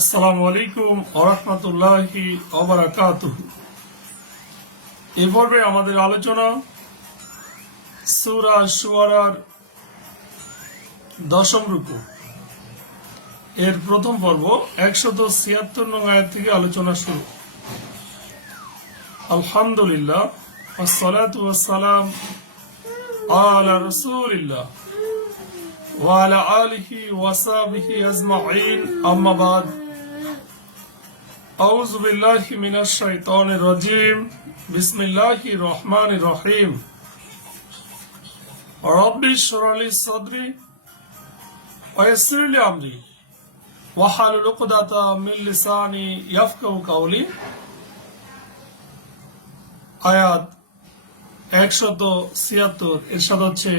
আসসালামু আলাইকুম ওয়া রাহমাতুল্লাহি ওয়া বারাকাতুহু। এই পর্বে আমাদের আলোচনা সূরা শুআরার 10ম রুকু এর প্রথম পর্ব 176 নং আয়াত থেকে আলোচনা শুরু। আলহামদুলিল্লাহ ওয়াসসালাতু ওয়াসসালাম আলা রাসূলিল্লাহ ওয়া আলা আলিহি ওয়া সাহবিহি আজমাইন, আম্মা বাদ। আউযু বিল্লাহি মিনাশ শাইতানির রাজীম। বিসমিল্লাহির রহমানির রহিম। রব্বি ইশরাহ লি সাদরি ওয়া ইয়াসসির লি আমরি ওয়াহলুল উকদাতাম মিন লিসানি ইয়াফকাহু কাওলি। আয়াত 176 ইরশাদ হচ্ছে,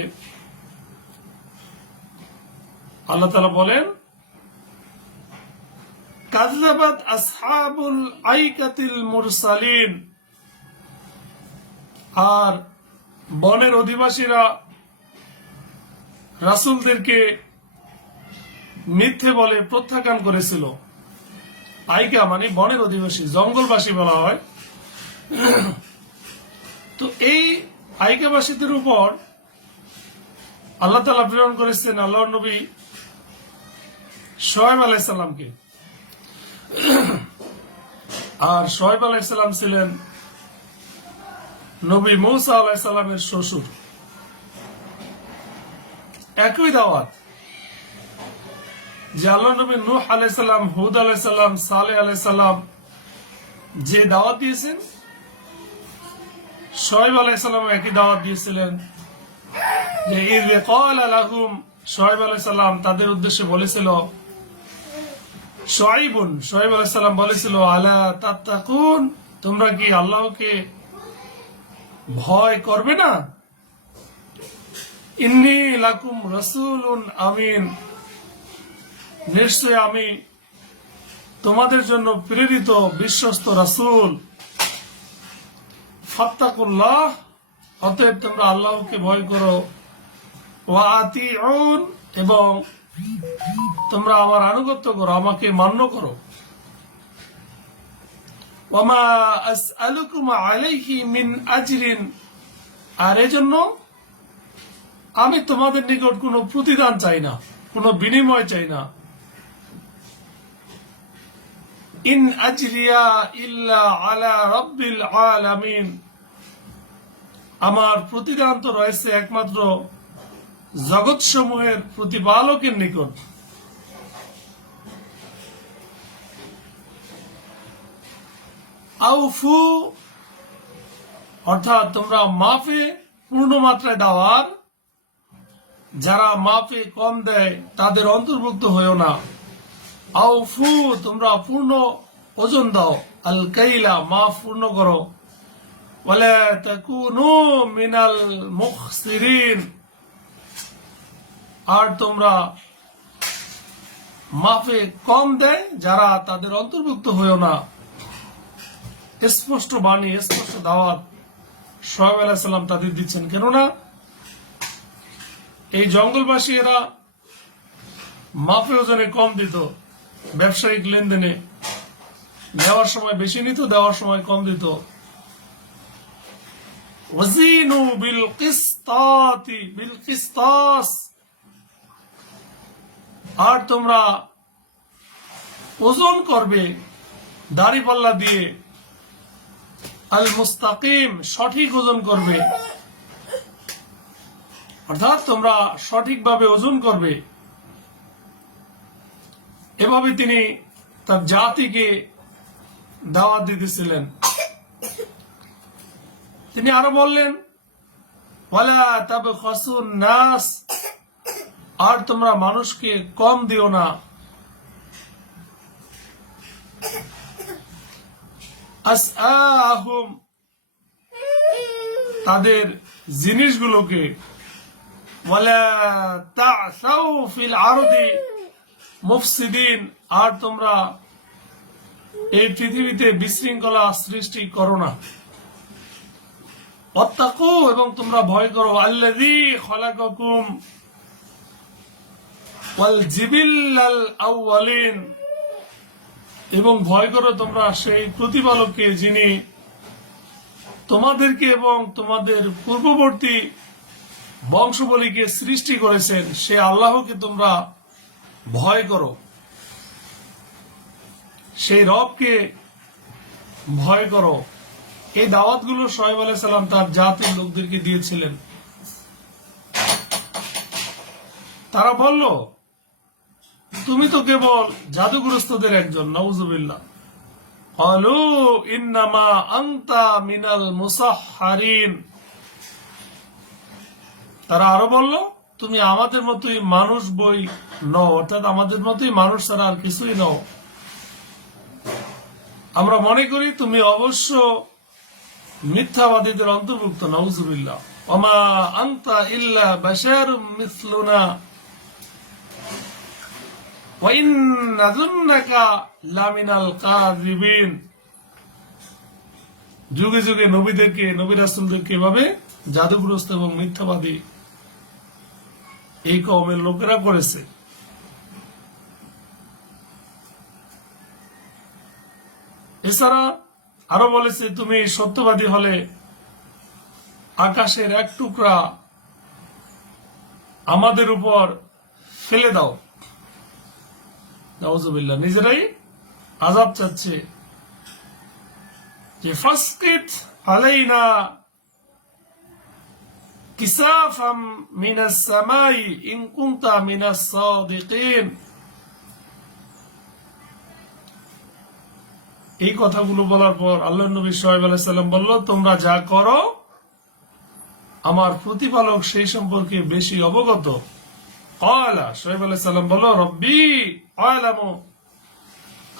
আল্লাহ তাআলা বলেন, কাযযাবাত আসহাবুল আইকাতিল মুরসালিন, আর বনের অধিবাসীরা রাসূলদেরকে মিথ্যে বলে প্রত্যাখ্যান করেছিল। আইকা মানে বনের অধিবাসী, জঙ্গলবাসী বলা হয়। তো এই আইকাবাসীদের উপর আল্লাহ তাআলা প্রেরণ করেছেন আল্লাহর নবী শুআয়ব আলাইহিস সালামকে। আর শুআয়ব আলাইহিস সালাম ছিলেন নবী মূসা আলাইহিস সালামের শ্বশুর। একই দাওয়াত যে আল্লাহ নবী নূহ আলাইহিস সালাম, হুদ আলাইহিস সালাম, সালেহ আলাইহিস সালাম যে দাওয়াত দিয়েছেন, শুআয়ব আলাইহিস সালাম একই দাওয়াত দিয়েছিলেন। যে ইয ক্বালা লাহুম, শুআয়ব আলাইহিস সালাম তাদের উদ্দেশ্যে বলেছিল, শুআয়ব আলাইহিস সালাম বলেছিল, আলা তাত্তাকুন, তোমরা কি আল্লাহকে ভয় করবে না? ইন্নী লাকুম রাসূলুন আমিন, নিশ্চয় আমি তোমাদের জন্য প্রেরিত বিশ্বস্ত রাসূল। ফাত্তাকুল্লাহ, অতএব তোমরা আল্লাহকে ভয় করো। ওয়া আতিউন, এবং তোমরা আমার আনুগত্য করো, আমাকে মান্য করো। ওয়ামা আসআলুকুম আলাইহি মিন আজরিন, আর এজন্য আমি তোমাদের নিকট কোনো প্রতিদান চাই না, কোনো বিনিময় চাই না। ইন আজরিয়া ইল্লা আলা রাব্বিল আলামিন, আমার প্রতিদান তো রয়েছে একমাত্র জগৎসমূহের প্রতিপালকের নিকট। আউফু, অর্থাৎ তোমরা মাফে পূর্ণ মাত্রায় দাও, আর যারা মাফে কম দেয় তাদের অন্তর্ভুক্ত হয়েও না। আউফু, তোমরা পূর্ণ ওজন দাও। আল কাইলা, মাফ পূর্ণ করো। ওয়ালা তাকুনু মিনাল মুখসিরিন, আর তোমরা মাফে কম দেয় যারা তাদের অন্তর্ভুক্ত হয়েও না। স্পষ্ট বাণী, স্পষ্ট দাওয়াত শুআয়ব আলাইহিস সালাম তাদের দিচ্ছেন। কেননা এই জঙ্গলবাসী এরা মাফে ওজনে কম দিত, ব্যবসায়িক লেনদেনে নেওয়ার সময় বেশি নিত, দেওয়ার সময় কম দিত। ওয়াজিনু বিল কিসতাস, আর তোমরা ওজন করবে দাড়িপাল্লা দিয়ে। আল মুস্তাকিম, সঠিক ওজন করবে, অর্থাৎ তোমরা সঠিকভাবে ওজন করবে। এভাবে তিনি তার জাতিকে দাওয়াত দিতেছিলেন। তিনি আরো বললেন, ওয়ালা তাবখাসুন নাস, আর তোমরা মানুষকে কম দিও না। আসআহুম, তাদের জিনিসগুলোকে। ওয়ালা তা'সাউ ফিল আরদি মুফসিদিন, আর তোমরা এই পৃথিবীতে বিশৃঙ্খলা সৃষ্টি করো না। ওয়াত্তাকু, এবং তোমরা ভয় করো, আল্লাযী খালাকাকুম ওয়াল জিবিল্লাল আউয়ালিন, এবং ভয় করো তোমরা সেই প্রতিপালককে যিনি তোমাদেরকে এবং তোমাদের পূর্ববর্তী বংশবলীকে সৃষ্টি করেছেন, সে আল্লাহকে তোমরা ভয় করো, সেই রবকে ভয় করো। এই দাওয়াতগুলো শোয়েব আলাইহিস সালাম তার জাতির লোকদেরকে দিয়েছিলেন। তারা বলল, তুমি তো কেবল জাদুগ্রস্তদের একজন, নাউজুবিল্লাহ। ক্বালু ইন্নামা আনতা মিনাল মুসাহহারিন। তারা আরো বলল, তুমি আমাদের মতোই মানুষ বই নও, অর্থাৎ আমাদের মতোই মানুষ ছাড়া আর কিছুই নও। আমরা মনে করি তুমি অবশ্য মিথ্যাবাদীদের অন্তর্ভুক্ত, নাউজুবিল্লাহ। ওমা আনতা ইল্লা বাশারুম মিসলুনা ওয়া ইন নাযুন্নাকা লামিনাল কাযিবিন। যুগে যুগে নবীদেরকে, নবী রাসূলদেরকে এভাবে জাদুগ্রস্ত এবং মিথ্যাবাদী এই কওমের লোকেরা করেছে। এছাড়া আরো বলেছে, তুমি সত্যবাদী হলে আকাশের এক টুকরা আমাদের উপর ফেলে দাও। নাউজুবিল্লাহ, নিজেরাই আযাব চাচ্ছে যে ফাসকিত আলাইনা কিসাফাম মিনাস সামাই ইন কুনতা মিনাস সাদিকিন। এই কথাগুলো বলার পর আল্লাহর নবী শোয়েব আলাইহিস সালাম বলল, তোমরা যা করো আমার প্রতিপালক সেই সম্পর্কে বেশি অবগত। ক্বালা, শোয়েব আলাইহিস সালাম বলল, রব্বি আ'লামু,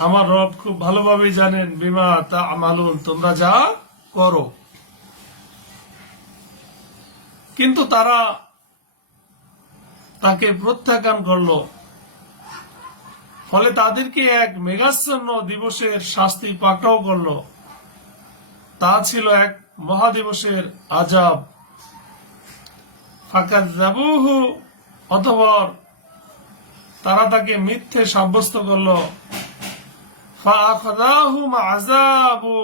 আমার রব খুব ভালোভাবে জানেন, বিমা তা'মালুন, তোমরা যা করো। কিন্তু তারা তাকে প্রত্যাখ্যান করল, ফলে তাদেরকে এক মেঘাচ্ছন্ন দিবসের শাস্তি পাকড়াও করল। তা ছিল এক মহাদিবসের আযাব। ফাকাযযাবুহু, অতঃপর তারা তাকে মিথ্যে সাব্যস্ত করল। ফাআখাযাহুম আযাবু,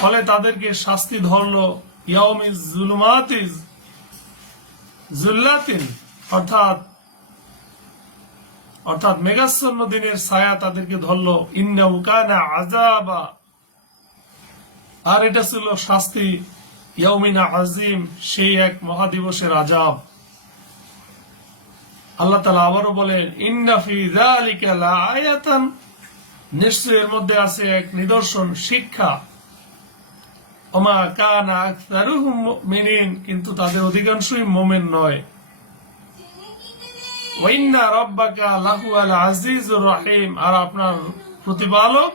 ফলে তাদেরকে শাস্তি ধরল। ইয়াউমিজ যুলুমাতিজ যুল্লাতিন, অর্থাৎ মেঘাচ্ছন্ন দিনের ছায়া তাদেরকে ধরল। ইন্নাহু কানা আযাবা, আর এটা ছিল শাস্তি। ইয়াউমিন আযীম, সেই এক মহাদিবসের আযাব। আল্লাহ তাআলা আবারও বলেন, ইন্না ফি যালিকা লাআয়াতান, নিশ্চয় এর মধ্যে আছে এক নিদর্শন, শিক্ষা। ওমা কানা আকসারুহুম মুমিনিন, কিন্তু তাদের অধিকাংশই মুমিন নয়। ওয়া ইন্না রাব্বাকা লাহুয়াল আজিজুর রহিম, আর আপনার প্রতিপালক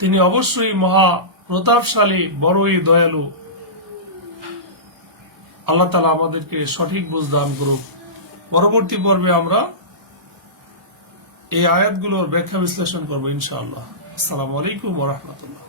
তিনি অবশ্যই মহা প্রতাপশালী, বড়ই দয়ালু। আল্লাহ তাআলা আমাদেরকে সঠিক বুঝ দান করুক। পরবর্তী পর্বে আমরা এই আয়াতগুলোর ব্যাখ্যা বিশ্লেষণ করব ইনশাআল্লাহ। আসসালামু আলাইকুম ওয়া রাহমাতুল্লাহ।